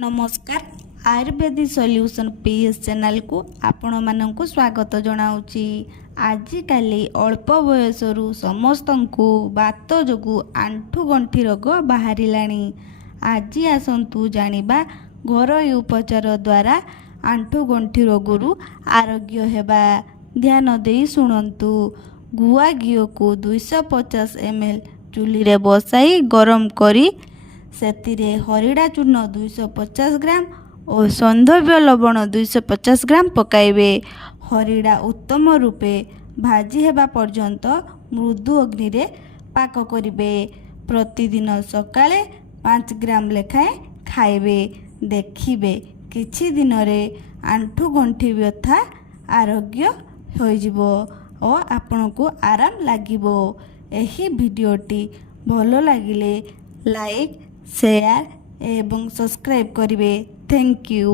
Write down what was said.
नमस्कार Ayurvedic solution PS channel को आपण मानक स्वागत जनाऊँगी। आजिकाली अल्प बयसरू समस्त को बात जोगु आंठु गंठी रोग बाहर आज आसतु जानिबा घरोई उपचार द्वारा आंठु गंठी रोगरू आरोग्य हेबा। ध्यान देई सुनंतु। गुआ घीओ को 250 ml चूल्ही रे बसाई गरम करी सेतिरे हरिड़ा चूर्ण 250 ग्राम और सौंदर्य लवण 250 ग्राम पकाइबे। हरिड़ा उत्तम रूपे भाजी हेबा पर्यंत मृदु अग्नि रे पाक करिबे। प्रतिदिन सकाळे 5 ग्राम लेखाएं खाइबे। देखिबे किछि दिन रे आंठु गंठी व्यथा आरोग्य होइजिबो और आपनको आराम लागिबो। एही भिडियोटी भलो लागिले लाइक शेयर एवं सब्सक्राइब करिवे। Thank you.